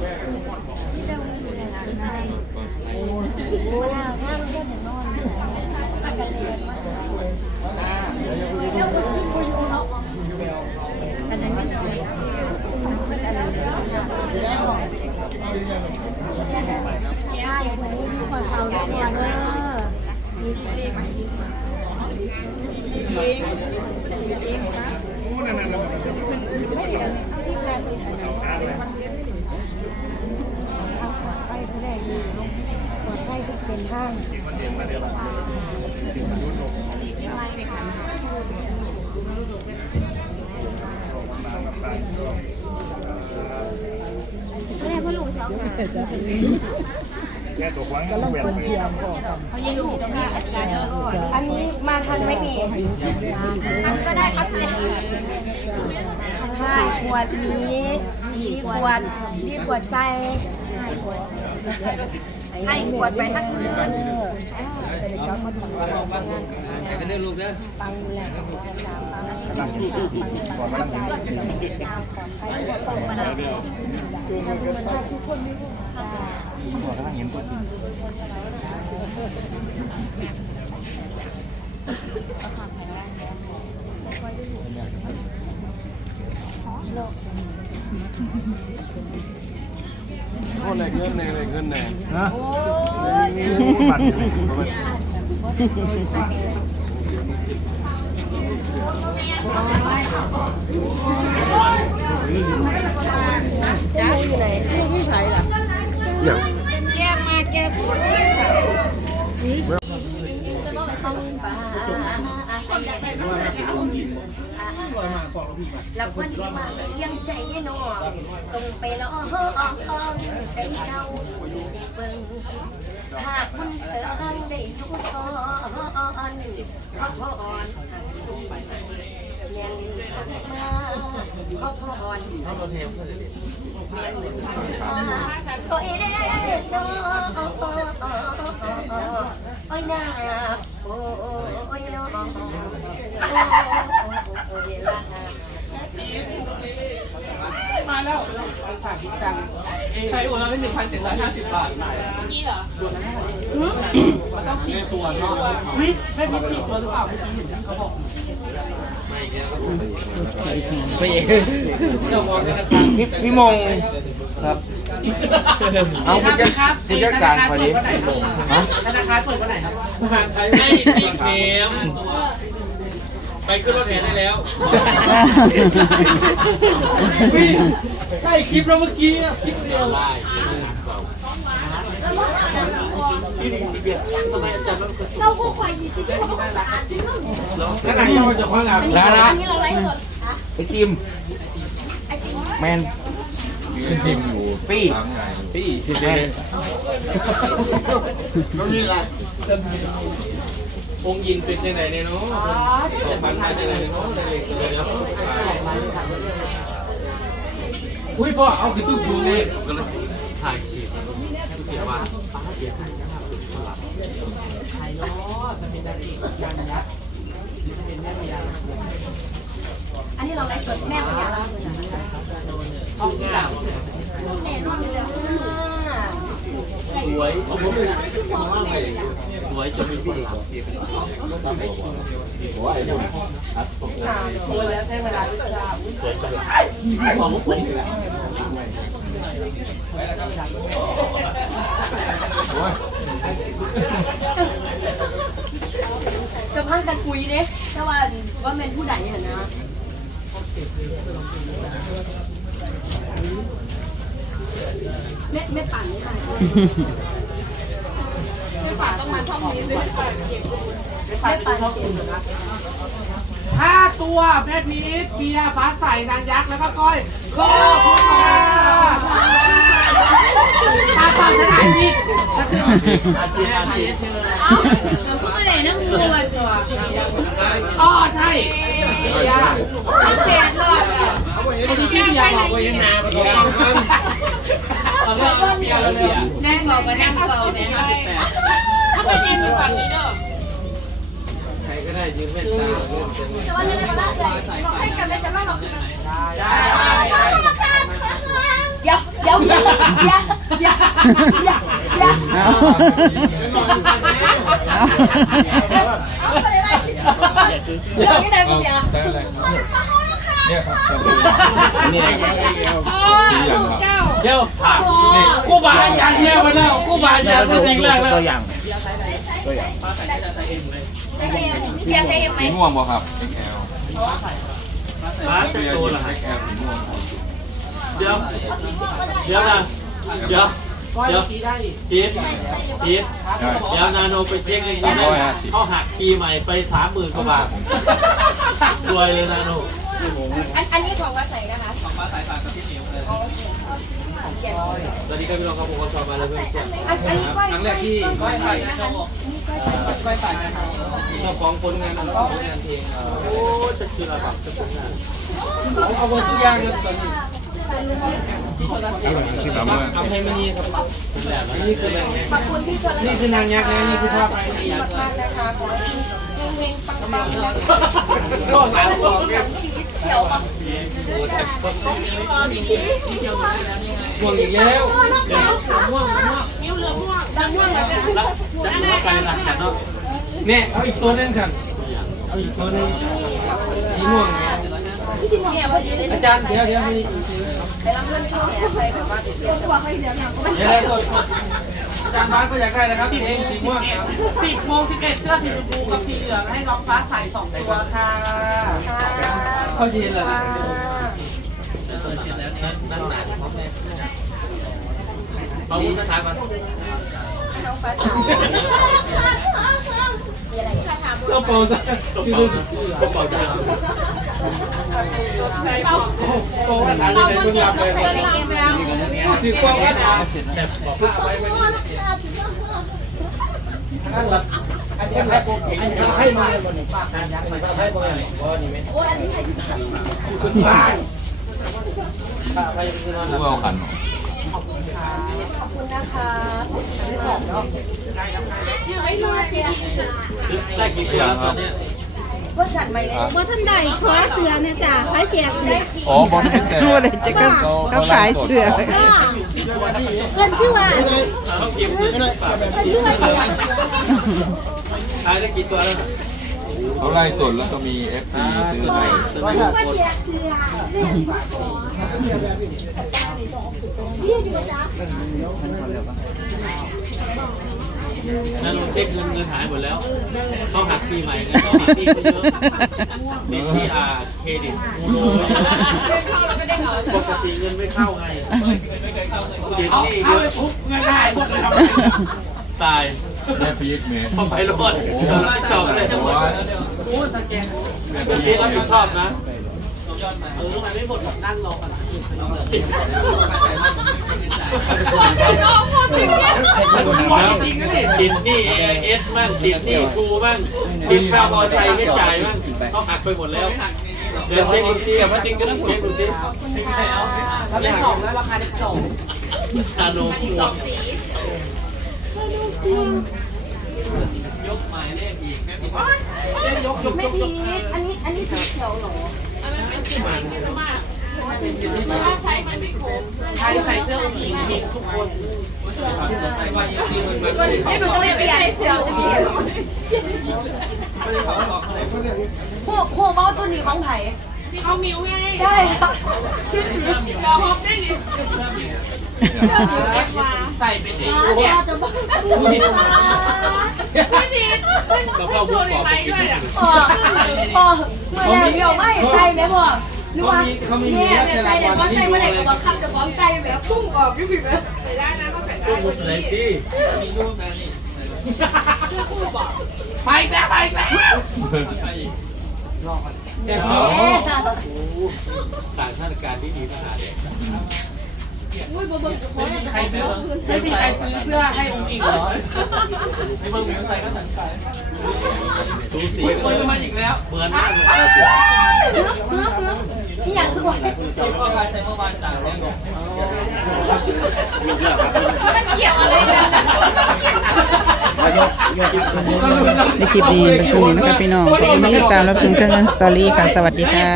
ได้ คนนี้มีคนเอาเนี่ยเด้อมีดีไหมยิงยิงครับไปเขาได้ดีปลอดภัยทุกเส้นทางไม่ได้พ่อลูกสาวหาแค่ตัวควังก็ต้องคนเทียมเขายังลูกกับแม่อาจารย์รอดอันนี้มาทันไหมนี่อันก็ได้ครับเนี่ยใช่ขวดนี้ดีขวดดีขวดใส่ ให้ขวดไปทั้งคืนกันเด้อลูกเด้อปังแหละปังปัง โอ้แรงเงินแรงเงินแน่ฮะบัตรจ้าอยู่ไหนที่ไหนล่ะอย่างแกมาแกพูดนี่ ค่ะแล้วคนที่มาเลี้ยงใจให้น้องส่งไปล้อห้องใจเจ้าเบิ่งหากคุณเอิงได้อยู่ก่อนขอพรยังสักมาขอพรเอารถเทมขึ้นเลยโอ้ยเด้น้องโอ้ยนาโอ้ยน้องโอ้ยลา มาแล้วสาธิตจังใช้อุณหภูมิหนึ่งพันเจ็ดร้อยห้าสิบบาทมันต้องสี่ตัวเนาะเฮ้ยไม่มีสี่ตัวหรือเปล่าเมื่อกี้เห็นที่เขาบอกไปเองเจ้ามองธนาครพี่พี่มงครับ เอาคุณจะคุณจะการพอดีฮะธนาคารเปิดวันไหนครับให้ที่เข็มไปขึ้นรถแห่ได้แล้วอุ๊ยใช่คลิปแล้วเมื่อกี้อะคลิปเดียวเราก็ควายดีที่เขาบอกสะอาดที่นู่นขนาดที่เราจะคว้างานลาละนี่เราไลฟ์สดไปกิมแมน กิมอยู่ปี้ปี้แมนแล้วนี่อะไรองยินเป็นยังไงเนี่ยเนาะจะพันไปยังไงเนาะเลยเลยนะอุ้ยพ่อเอาขึ้นตู้สูงเลยก็เลยถ่ายคลิปเสียว่าอันนี้เอันนี้เราไลฟ์สดแม่พยาเราช่องเก่าแน่นอนเลยสวยสวยจนมีพี่ตัวแล้วใช้เวลาด้วยกันจะพังกันคุยเด้แต่ว่าว่าเป็นผู้ใดเหรอนะ ไม่ไม่ปั่นไม่ปั่นไม่ฝากต้องมาช่องนี้ด้วยไม่ไปตัวช่องอื่นนะห้าตัวแพทย์มีดเบียร์ฟ้าใสนางยักษ์แล้วก็ก้อยขอบคุณค่ะตาเปล่าชนะอีกก็เลยนั่งดูไปตัวอ๋อใช่เบียร์ แขกรอดอะ คนที่ชื่อเบี ยร์บอกว่ายังนาประตูกันเอาเรื่องเบียร์แล้วเนี่ยนั่งบอกว่านั่งเบาเนี่ยถ้าเป็นยินดีกว่าซีเดอร์ใครก็ได้ยืมแว่นตาแต่ว่าจะได้มาได้บอกให้กันไม่จะมาบอกเดี๋ยวเดี๋ยวดี๋ยวเดี๋ยวเดี๋ยวเดี๋ยวเดี๋ยวเดี๋ยวเอาเอาเดี๋ยวยังไงกูเดี๋ยว เนี่ยครับนี่เดี๋ยวผ่านนี่กูบาอาจารย์เนี่ยมาแล้วกูบาอาจารย์ตัวจริงแรกแล้วตัวอย่างใส่เอ็มเบียร์ใส่เอ็มไหมสีม่วงบ่ครับ XL ร้าเบีแต่ยร์ตัวหละ XL สีม่วงเดี๋ยวเดี๋ยวนะเดี๋ยวเดี๋ยวสีได้อีกทีทีเดี๋ยวนาโนไปเช็คเลยนะเขาหักปีใหม่ไปสามหมื่นกว่าบาทรวยเลยนาโน อันอันนี้ของวัดไหนนะคะของวัดสายฝากกับพี่เหนียวเลยเขียนตอนนี้ก็พี่น้องครับผมก็ชอบมาแล้วเพื่อนเชื่ออันอันนี้ก้อยครั้งแรกที่ก้อยไข่นะคะนี่ก้อยไข่ก้อยฝากนะครับเจ้าของผลงานผลงานเพลงโอ้จะคืออะไรแบบจะเป็นงานเอาหมดทุกอย่างเลยตอนนี้ที่ทำเมื่อทำให้มันนี่ครับนี่คือแรงแรงขอบคุณที่ชวนนี่คือนางยักษ์นะนี่คือภาพไปนี่มากๆนะคะขอให้เฮงๆปังๆนะคะก็หลายคนชีวิต เขียวปังห่วงอีกแล้วดังม่วงแบบนี้จะมาใส่หลักกันเนาะเนี่ยเอาอีกตัวนึงกันเอาอีกตัวนึงสีม่วงเนี่ยพอดีเลยอาจารย์เดี๋ยวเดี๋ยวมีไปรับเพื่อนช่วงเนี่ยไปแบบว่าเตรียมตัวเดี๋ยวอา จารย์บ้านก็อยากได้นะครับเองสีม่วงครับสิบโมงสิบเอ็ดเสื้อสีชมพูกับสีเหลืองให้น้องฟ้าใส่สองตัวค่ะค่ะเข้าเย็นเลยค่ะนั่นหนาเอาวุ้นมาทายก่อนน้องฟ้าสาวมีอะไรค่ะถามเสื้อโปรงคือเสื้อเป่าดาวโตก็ขายในคุณรับเลยถือกล้องกันแบบบอกว่าไว้ ไว้ท่านรับอันนี้ให้ผมอันนี้ให้มาเลยวันนี้ป้าการยักษ์มาให้ผมอ๋อนี่ไหมโอ้ยอันนี้ใส่ดีคุณป้าถ้าไปยังคือนอนหลัผู้บเอาขันขอบคุณนะคะได้กี่ตัวตอนนี้เพื่อนจัดใหม่เลยว่าท่านใดขอเสือเนี่ยจ้ะใครแจกเสืออ๋อบอลที่แต่โอ้เดี๋ยวจะก็ก็ขายเสือ เพื่อนชื่อว่าต้องกินคืนฝากขายได้กี่ตัวแล้วเขาไล่ตรวจแล้วก็มีเอฟซื้อให้สนุกคนแจกเสือ นั่นเราเช็คเงินเงินหายหมดแล้วต้องหักปีใหม่กันต้องหักปีไปเยอะมีที่อาเครดิตมูโรปกติเงินไม่เข้าไงติดเอาหนี้เลยเอาไปอะทุบเงินหายหมดเลยตายแม่พีทเมย์พอไปรอดจบเลยทั้งหมดกูสแกนแม่เป็นพีที่รับผิดชอบนะ เออมันไม่หมดแบบนั่งรอกันติดหนี้เอสมั่งติดหนี้ทูมั่งติดค่ามอไซค์ไม่จ่ายมั่งเขาหักไปหมดแล้วเดี๋ยวเช็คดูซิว่าจริงก็ต้องเช็คดูซิเราได้สองแล้วราคาได้สองนาโนสองสียกหมายเลขอีกแม่พียกยกไม่ยกพีทอันนี้อันนี้สีเขียวเหรอ ใครใส่เสื้อผู้หญิงมีทุกคนให้หนูต้องไปเปลี่ยนเสื้อจะเปลี่ยนพวกพวกบอสตัวนี้ของไผ่ที่เขามิวไง ใช่ค่ะชื่อถือ ใส่เป็นเองเนี่ยกับเราบุกบอกกินอ๋ออ๋อเมื่อแล้วเดี๋ยวไม่ใส่ไหมพ่อนึกว่าเนี่ยแม่ใส่เดี๋ยวก็ใส่เมื่อไหร่ก็บังคับจะพร้อมใส่แบบพุ่งออกพี่ผิดไหมก็มุดไหนที่มีรูปนั้นนี่ไปแต่ไปแต่แต่เอ๊เขาะต่างชาติการที่ดีขนาดนี้ อุ้ยบ่เบิ่งไม่มีใครซื้อไม่มีใครซื้อเสื้อให้องค์อิงเหรอให้เบิ่งเหมือใส่ก็ฉันใส่สูสีกันเลยมาอีกแล้วเหมือนมากเลยนี่อย่างคือว่าที่พ่อการใช้เมื่อวานต่างกันมันเกี่ยวอะไรกันในคลิปนี้เป็นตัวนี้นะครับพี่น้องขอบคุณที่ตามรับชมเครื่องเงินสตอรี่ค่ะ สวัสดีค่ะ